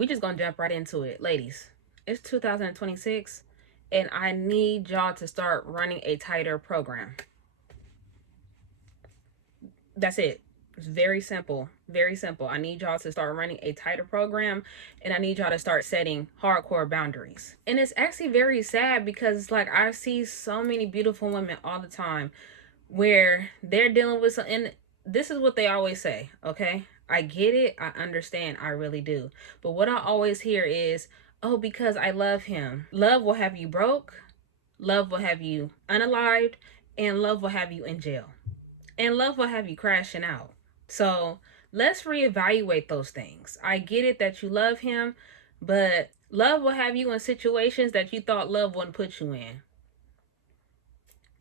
We just gonna jump right into it. Ladies, it's 2026 and I need y'all to start running a tighter program. That's it. It's very simple. Very simple. I need y'all to start running a tighter program and I need y'all to start setting hardcore boundaries. And it's actually very sad because like I see so many beautiful women all the time where they're dealing with something. And this is what they always say, okay? I get it. I understand. I really do. But what I always hear is, oh, because I love him. Love will have you broke. Love will have you unalived. And love will have you in jail. And love will have you crashing out. So let's reevaluate those things. I get it that you love him, but love will have you in situations that you thought love wouldn't put you in.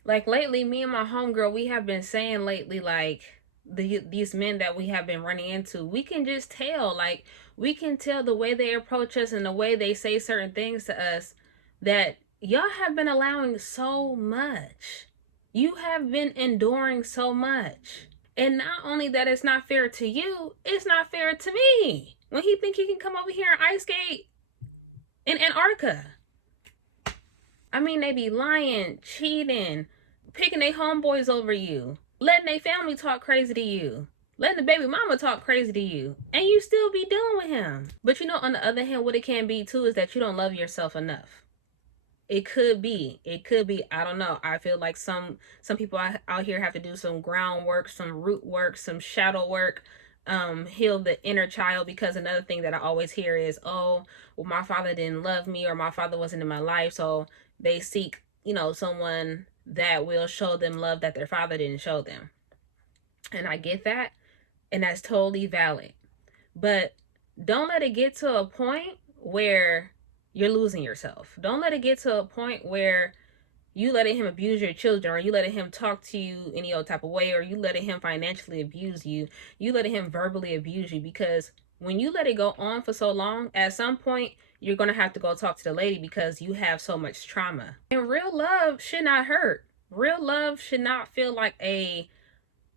Like lately, me and my homegirl, we have been saying lately, like these men that we have been running into, we can just tell, like we can tell the way they approach us and the way they say certain things to us that y'all have been allowing so much. You have been enduring so much. And not only that, it's not fair to you, it's not fair to me. When he think he can come over here and ice skate in Antarctica. I mean, they be lying, cheating, picking their homeboys over you, letting their family talk crazy to you, letting the baby mama talk crazy to you, and you still be dealing with him. But you know, on the other hand, what it can be too is that you don't love yourself enough. It could be. I don't know. I feel like some people out here have to do some groundwork, some root work, some shadow work, heal the inner child. Because another thing that I always hear is, oh, well, my father didn't love me, or my father wasn't in my life, so they seek, someone that will show them love that their father didn't show them. And I get that, and that's totally valid. But don't let it get to a point where you're losing yourself. Don't let it get to a point where you letting him abuse your children, or you letting him talk to you any old type of way, or you letting him financially abuse you, you letting him verbally abuse you. Because when you let it go on for so long, at some point you're gonna have to go talk to the lady because you have so much trauma. And real love should not hurt. Real love should not feel like a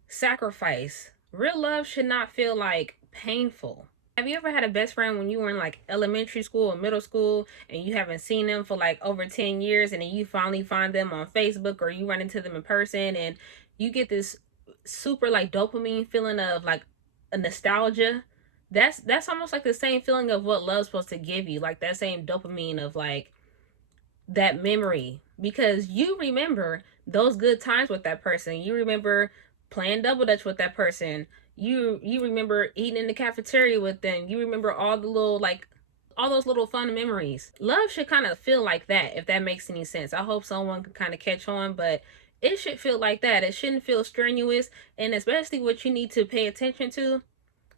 sacrifice. Real love should not feel like painful. Have you ever had a best friend when you were in like elementary school or middle school and you haven't seen them for like over 10 years, and then you finally find them on Facebook or you run into them in person and you get this super like dopamine feeling of like a nostalgia? That's almost like the same feeling of what love's supposed to give you, like that same dopamine of like that memory, because you remember those good times with that person. You remember playing double dutch with that person. You remember eating in the cafeteria with them. You remember all the little like all those little fun memories. Love should kind of feel like that, if that makes any sense. I hope someone can kind of catch on, but it should feel like that. It shouldn't feel strenuous. And especially what you need to pay attention to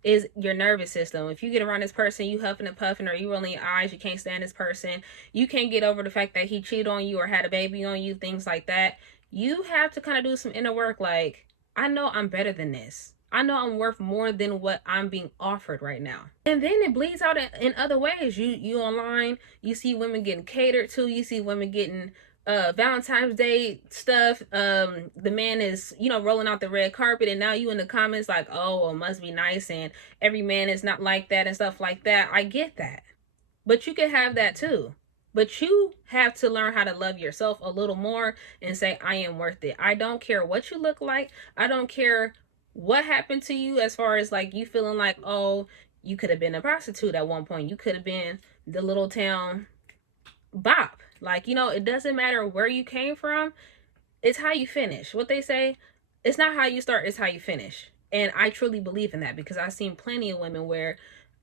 is your nervous system. If you get around this person, you huffing and puffing, or you rolling your eyes, you can't stand this person, you can't get over the fact that he cheated on you or had a baby on you, things like that. You have to kind of do some inner work. Like, I know I'm better than this. I know I'm worth more than what I'm being offered right now. And then it bleeds out in other ways. You online, you see women getting catered to, you see women getting Valentine's Day stuff. The man is, rolling out the red carpet, and now you in the comments like, oh, well, it must be nice, and every man is not like that and stuff like that. I get that. But you can have that too. But you have to learn how to love yourself a little more and say, I am worth it. I don't care what you look like. I don't care what happened to you, as far as like you feeling like, oh, you could have been a prostitute at one point. You could have been the little town bop. Like, it doesn't matter where you came from. It's how you finish. What they say, it's not how you start, it's how you finish. And I truly believe in that, because I've seen plenty of women where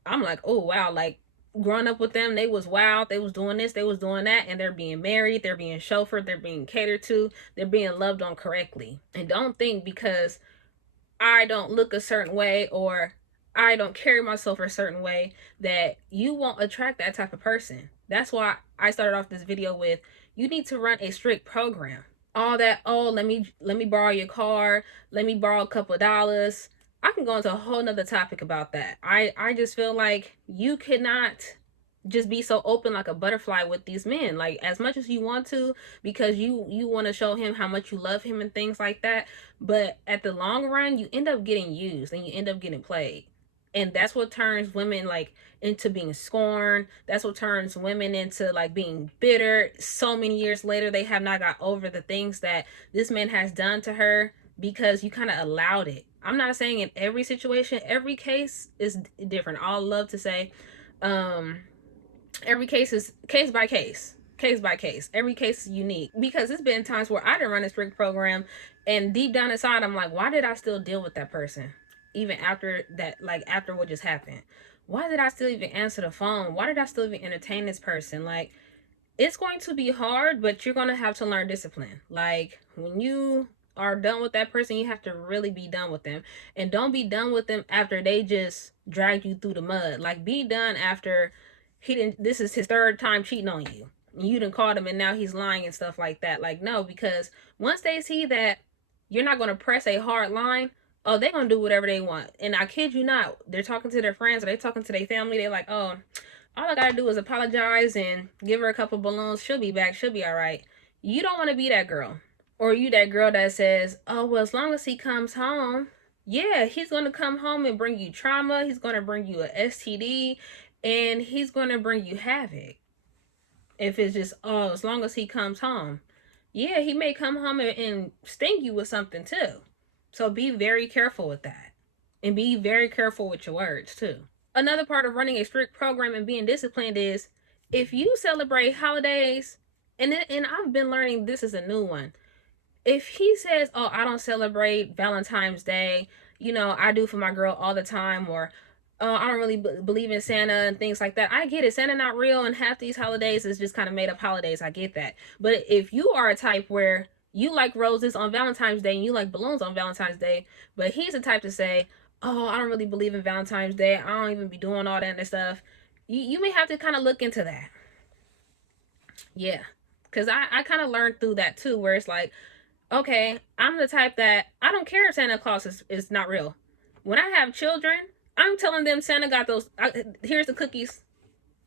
I'm like, oh, wow, like growing up with them, they was wild, they was doing this, they was doing that, and they're being married, they're being chauffeured, they're being catered to, they're being loved on correctly. And don't think because I don't look a certain way or I don't carry myself a certain way that you won't attract that type of person. That's why I started off this video with, you need to run a strict program. All that, oh, let me borrow your car, let me borrow a couple of dollars. I can go into a whole nother topic about that. I just feel like you cannot just be so open like a butterfly with these men, like as much as you want to, because you want to show him how much you love him and things like that. But at the long run, you end up getting used and you end up getting played. And that's what turns women like into being scorned. That's what turns women into like being bitter. So many years later, they have not got over the things that this man has done to her because you kind of allowed it. I'm not saying in every situation, every case is different. I'll love to say, um, every case is case by case. Case by case. Every case is unique. Because it's been times where I didn't run a strict program and deep down inside I'm like, why did I still deal with that person? Even after that, like after what just happened. Why did I still even answer the phone? Why did I still even entertain this person? Like, it's going to be hard, but you're gonna have to learn discipline. Like when you are done with that person, you have to really be done with them. And don't be done with them after they just dragged you through the mud. Like be done after he didn't this is his third time cheating on you. You didn't call him and now he's lying and stuff like that. Like no, because once they see that you're not gonna press a hard line, oh, they're gonna do whatever they want. And I kid you not, they're talking to their friends or they're talking to their family, they're like, oh, all I gotta do is apologize and give her a couple balloons. She'll be back. She'll be all right. You don't want to be that girl. Or you that girl that says, oh, well, as long as he comes home, yeah, he's going to come home and bring you trauma. He's going to bring you a STD and he's going to bring you havoc. If it's just, oh, as long as he comes home. Yeah, he may come home and sting you with something too. So be very careful with that. And be very careful with your words too. Another part of running a strict program and being disciplined is if you celebrate holidays, and I've been learning this is a new one. If he says, oh, I don't celebrate Valentine's Day, you know, I do for my girl all the time, or oh, I don't really believe in Santa and things like that. I get it. Santa not real, and half these holidays is just kind of made up holidays. I get that. But if you are a type where you like roses on Valentine's Day and you like balloons on Valentine's Day, but he's the type to say, oh, I don't really believe in Valentine's Day. I don't even be doing all that and stuff. You may have to kind of look into that. Yeah. Because I kind of learned through that too, where it's like, okay, I'm the type that I don't care if Santa Claus is not real. When I have children, I'm telling them Santa got those. Here's the cookies.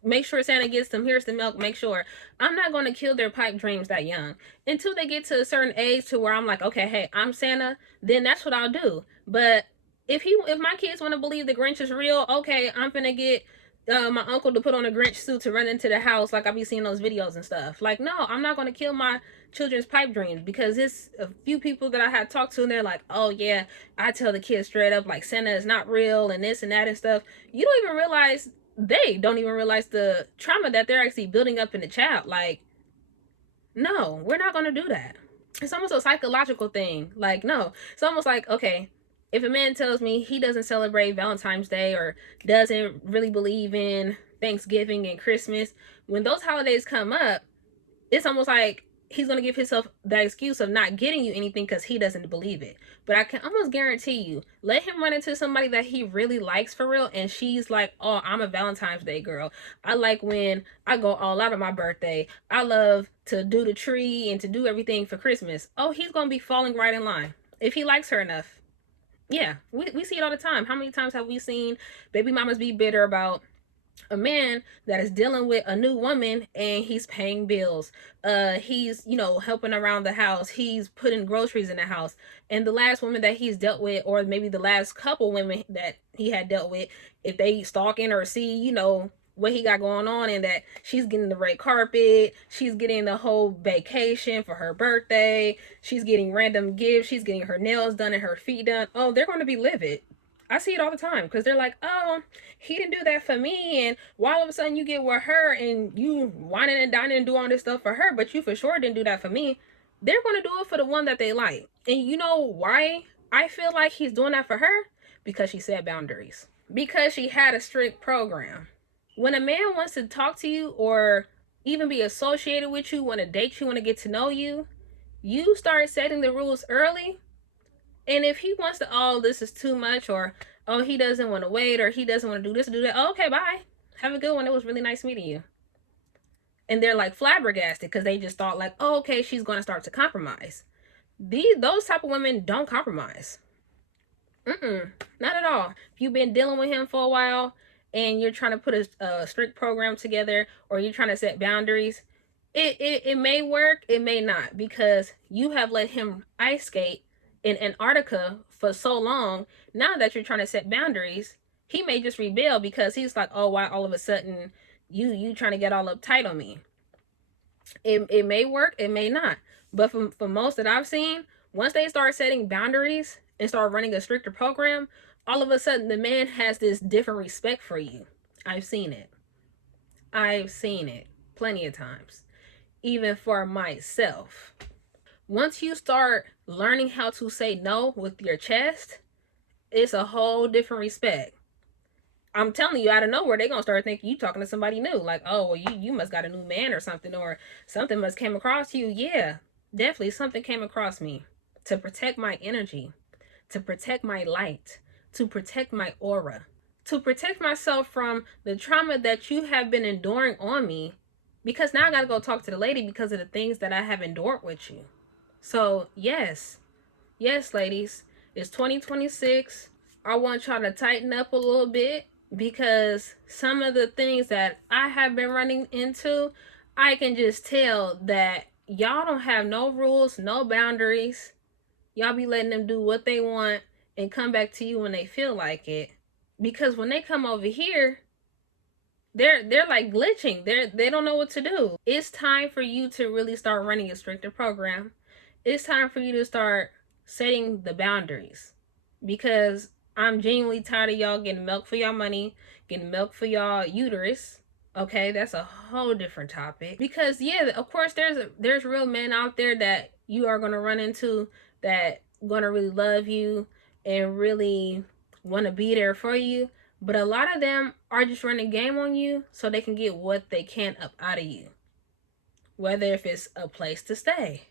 Make sure Santa gets them. Here's the milk. Make sure. I'm not going to kill their pipe dreams that young. Until they get to a certain age to where I'm like, okay, hey, I'm Santa, then that's what I'll do. But if my kids want to believe the Grinch is real, okay, I'm gonna get my uncle to put on a Grinch suit to run into the house like I be seeing those videos and stuff. Like, no, I'm not gonna kill my children's pipe dreams because it's a few people that I had talked to and they're like, oh yeah, I tell the kids straight up like Santa is not real and this and that and stuff. You don't even realize they don't even realize the trauma that they're actually building up in the child. Like, no, we're not gonna do that. It's almost a psychological thing. Like, no, it's almost like, okay, if a man tells me he doesn't celebrate Valentine's Day or doesn't really believe in Thanksgiving and Christmas, when those holidays come up, it's almost like he's going to give himself the excuse of not getting you anything because he doesn't believe it. But I can almost guarantee you, let him run into somebody that he really likes for real, and she's like, oh, I'm a Valentine's Day girl. I like when I go all out on my birthday. I love to do the tree and to do everything for Christmas. Oh, he's going to be falling right in line if he likes her enough. Yeah, we see it all the time. How many times have we seen baby mamas be bitter about a man that is dealing with a new woman and he's paying bills, he's, you know, helping around the house, he's putting groceries in the house, and the last woman that he's dealt with, or maybe the last couple women that he had dealt with, if they stalking or see, you know, what he got going on, and that she's getting the red carpet, she's getting the whole vacation for her birthday, she's getting random gifts, she's getting her nails done and her feet done, oh, they're going to be livid. I see it all the time because they're like, oh, he didn't do that for me, and why all of a sudden you get with her and you whining and dining and do all this stuff for her, but you for sure didn't do that for me. They're going to do it for the one that they like. And you know why I feel like he's doing that for her? Because she set boundaries. Because she had a strict program. When a man wants to talk to you or even be associated with you, want to date you, want to get to know you, you start setting the rules early. And if he wants to, oh, this is too much, or oh, he doesn't want to wait, or he doesn't want to do this or do that, oh, okay, bye. Have a good one. It was really nice meeting you. And they're like flabbergasted because they just thought like, oh, okay, she's going to start to compromise. Those type of women don't compromise. Not at all. If you've been dealing with him for a while and you're trying to put a strict program together, or you're trying to set boundaries, it may work, it may not, because you have let him ice skate in Antarctica for so long. Now that you're trying to set boundaries, He may just rebel because he's like, oh, why all of a sudden you trying to get all uptight on me? It may work, it may not. But for most that I've seen, once they start setting boundaries and start running a stricter program, all of a sudden the man has this different respect for you. I've seen it. I've seen it plenty of times, even for myself. Once you start learning how to say no with your chest, it's a whole different respect. I'm telling you, out of nowhere, they're gonna start thinking you talking to somebody new. Like, oh, well, you must got a new man or something, or something must came across you. Yeah, definitely something came across me to protect my energy, to protect my light, to protect my aura, to protect myself from the trauma that you have been enduring on me. Because now I gotta go talk to the lady because of the things that I have endured with you. So yes, ladies, it's 2026. I want y'all to tighten up a little bit because some of the things that I have been running into, I can just tell that y'all don't have no rules, no boundaries. Y'all be letting them do what they want and come back to you when they feel like it. Because when they come over here, they're like glitching. They don't know what to do. It's time for you to really start running a stricter program. It's time for you to start setting the boundaries, because I'm genuinely tired of y'all getting milk for y'all money, getting milk for y'all uterus. Okay, that's a whole different topic. Because yeah, of course there's real men out there that you are gonna run into that gonna really love you and really want to be there for you. But a lot of them are just running game on you so they can get what they can up out of you. Whether if it's a place to stay,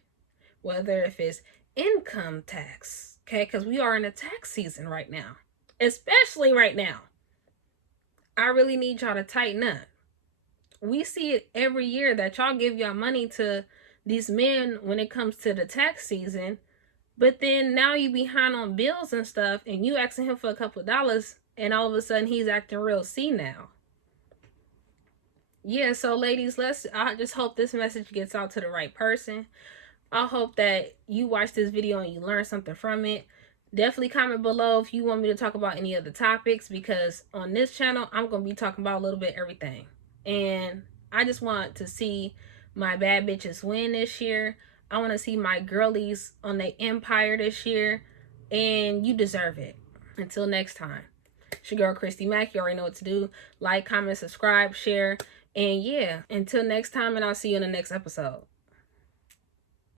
whether if it's income tax, okay? Because we are in a tax season right now, especially right now. I really need y'all to tighten up. We see it every year that y'all give y'all money to these men when it comes to the tax season, but then now you behind on bills and stuff, and you asking him for a couple of dollars, and all of a sudden he's acting real senile. Yeah, so ladies, I just hope this message gets out to the right person. I hope that you watch this video and you learn something from it. Definitely comment below if you want me to talk about any other topics, because on this channel, I'm going to be talking about a little bit everything. And I just want to see my bad bitches win this year. I want to see my girlies on the empire this year. And you deserve it. Until next time. It's your girl, Christy Mack. You already know what to do. Like, comment, subscribe, share. And yeah, until next time, and I'll see you in the next episode.